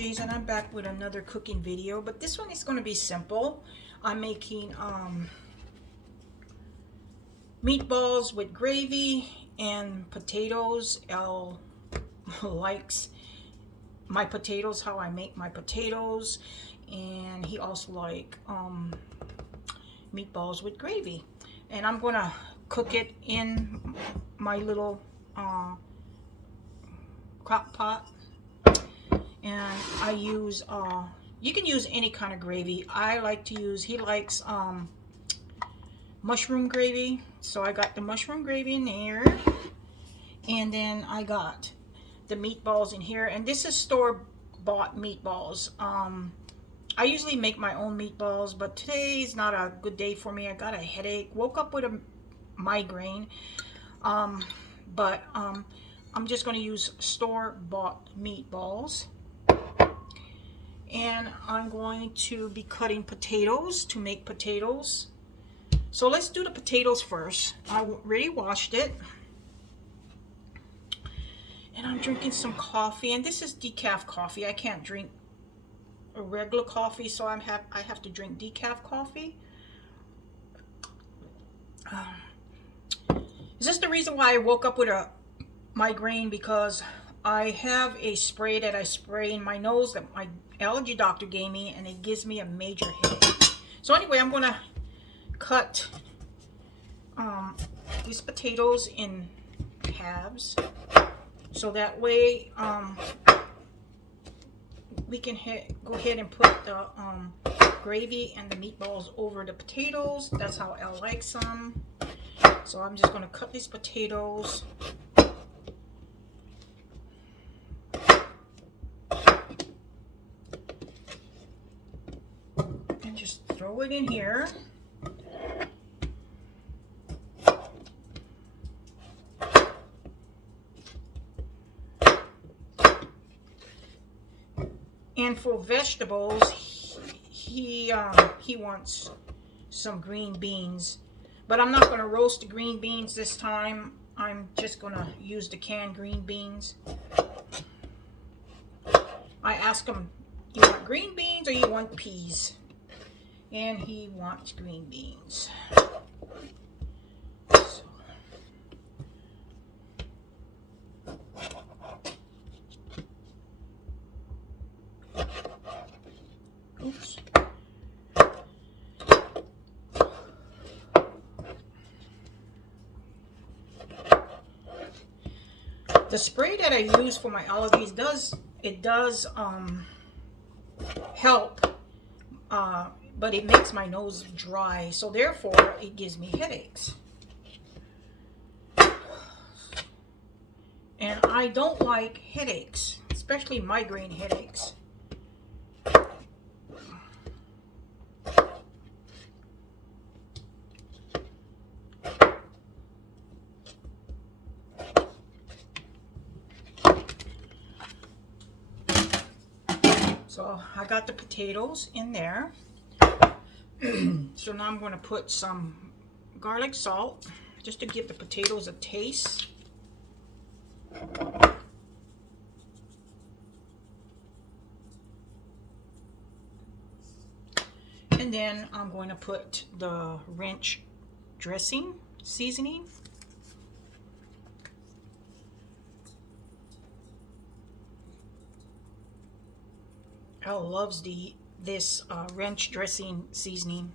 TripleGs, and I'm back with another cooking video, but this one is going to be simple. I'm making meatballs with gravy and potatoes. Elle likes my potatoes, how I make my potatoes, and he also like meatballs with gravy. And I'm going to cook it in my little crock pot. And I use, you can use any kind of gravy. I like to use, he likes mushroom gravy. So I got the mushroom gravy in there. And then I got the meatballs in here. And this is store-bought meatballs. I usually make my own meatballs, but today is not a good day for me. I got a headache. Woke up with a migraine. I'm just going to use store-bought meatballs. And I'm going to be cutting potatoes to make potatoes. So let's do the potatoes first. I already washed it. And I'm drinking some coffee. And this is decaf coffee. I can't drink a regular coffee, so I have to drink decaf coffee. Is this the reason why I woke up with a migraine? Because I have a spray that I spray in my nose that my allergy doctor gave me, and it gives me a major headache. So anyway, I'm going to cut these potatoes in halves, so that way we can go ahead and put the gravy and the meatballs over the potatoes. That's how Elle likes them. So I'm just going to cut these potatoes. And just throw it in here. And for vegetables, he wants some green beans. But I'm not going to roast the green beans this time. I'm just going to use the canned green beans. I asked him, you want green beans or you want peas? And he wants green beans. So. Oops. The spray that I use for my allergies does help, but it makes my nose dry, so therefore it gives me headaches. And I don't like headaches, especially migraine headaches. So I got the potatoes in there. So now I'm going to put some garlic salt just to give the potatoes a taste. And then I'm going to put the ranch dressing seasoning. Elle loves this ranch dressing seasoning,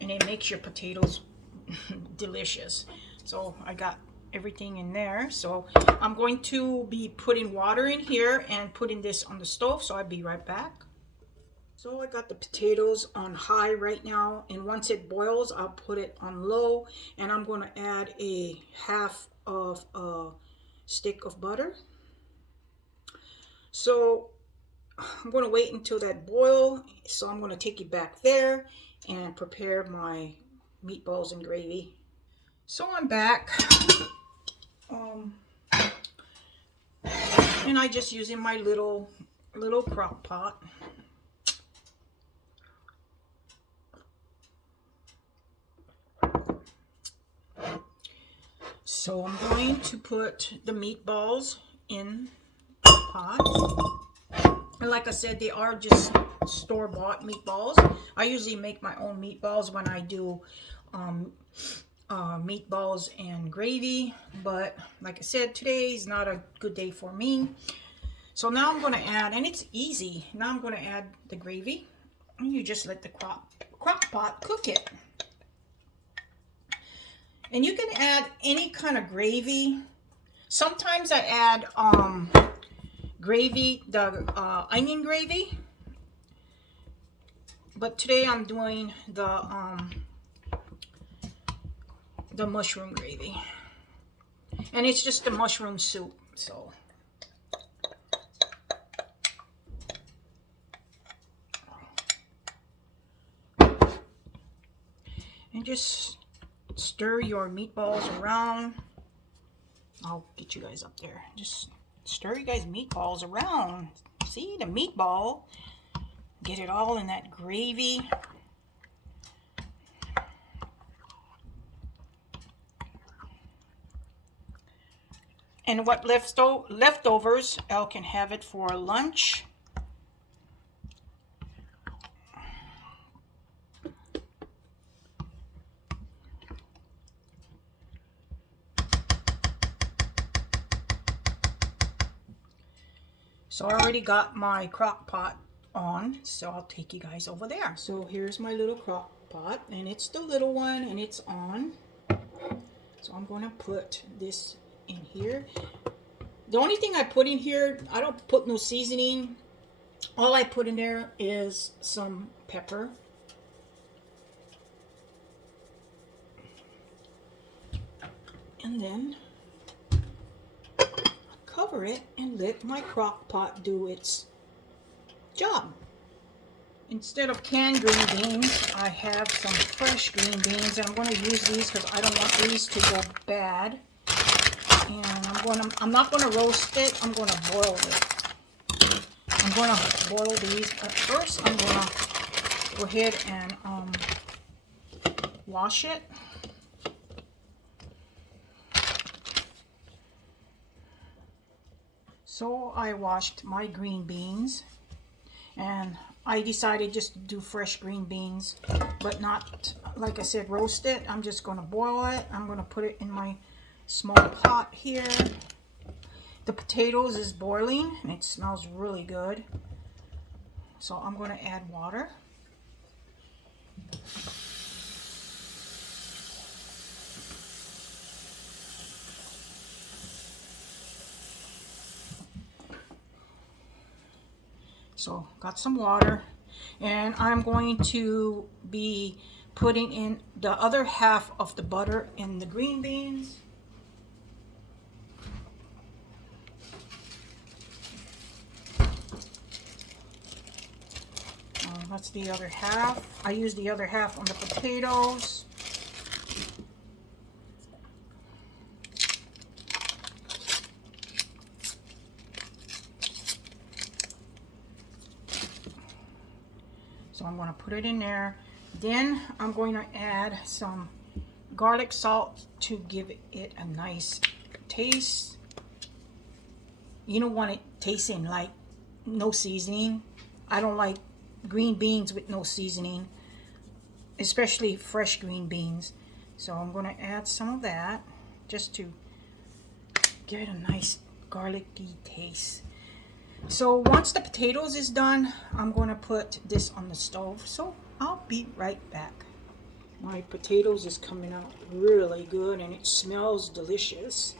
and it makes your potatoes delicious. So I got everything in there. So I'm going to be putting water in here and putting this on the stove, so I'll be right back. So I got the potatoes on high right now, and once it boils I'll put it on low, and I'm going to add a half of a stick of butter. So I'm going to wait until that boil, so I'm going to take it back there and prepare my meatballs and gravy. So I'm back, and I just using my little crock pot. So I'm going to put the meatballs in the pot. And like I said, they are just store-bought meatballs. I usually make my own meatballs when I do meatballs and gravy. But like I said, today is not a good day for me. So now I'm going to add, and it's easy. Now I'm going to add the gravy. And you just let the crock pot cook it. And you can add any kind of gravy. Sometimes I add gravy, the onion gravy. But today I'm doing the mushroom gravy. And it's just a mushroom soup, so. And just stir your meatballs around. I'll get you guys up there. Just stir you guys meatballs around. See the meatball? Get it all in that gravy. And what leftovers, Elle can have it for lunch. So I already got my crock pot on, so I'll take you guys over there. So here's my little crock pot, and it's the little one, and it's on. So I'm going to put this in here. The only thing I put in here, I don't put no seasoning. All I put in there is some pepper. And then cover it and let my crock pot do its job. Instead of canned green beans, I have some fresh green beans, and I'm going to use these because I don't want these to go bad. And I'm not going to roast it, I'm going to boil it. I'm going to boil these, but first I'm going to go ahead and wash it. So I washed my green beans, and I decided just to do fresh green beans, but not, like I said, roast it. I'm just going to boil it. I'm going to put it in my small pot here. The potatoes is boiling, and it smells really good. So I'm going to add water. So got some water, and I'm going to be putting in the other half of the butter in the green beans. That's the other half. I use the other half on the potatoes. So I'm going to put it in there. Then I'm going to add some garlic salt to give it a nice taste. You don't want it tasting like no seasoning. I don't like green beans with no seasoning, especially fresh green beans. So I'm going to add some of that just to give it a nice garlicky taste. So once the potatoes is done, I'm going to put this on the stove. So I'll be right back. My potatoes is coming out really good, and it smells delicious.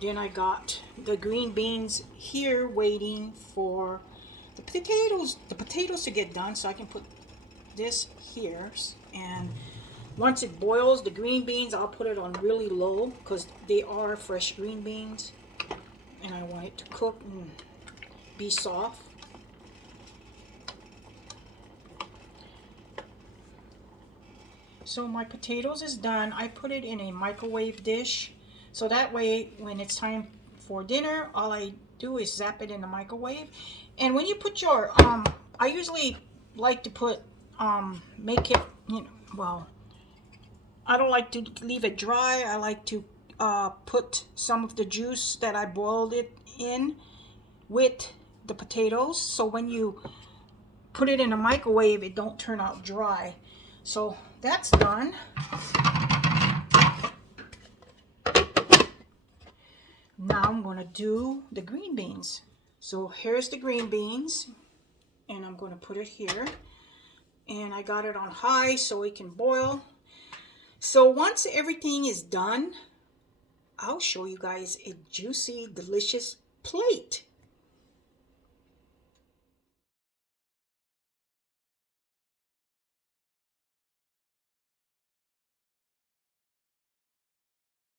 Then I got the green beans here waiting for the potatoes to get done, so I can put this here. And once it boils, the green beans, I'll put it on really low because they are fresh green beans, and I want it to cook and be soft. So my potatoes is done. I put it in a microwave dish, so that way when it's time for dinner, all I do is zap it in the microwave. And when you put your I usually like to put make it, you know, well, I don't like to leave it dry. I like to put some of the juice that I boiled it in with the potatoes, so when you put it in a microwave, it don't turn out dry. So that's done. Now I'm going to do the green beans. So here's the green beans, and I'm going to put it here. And I got it on high so it can boil. So once everything is done, I'll show you guys a juicy, delicious plate.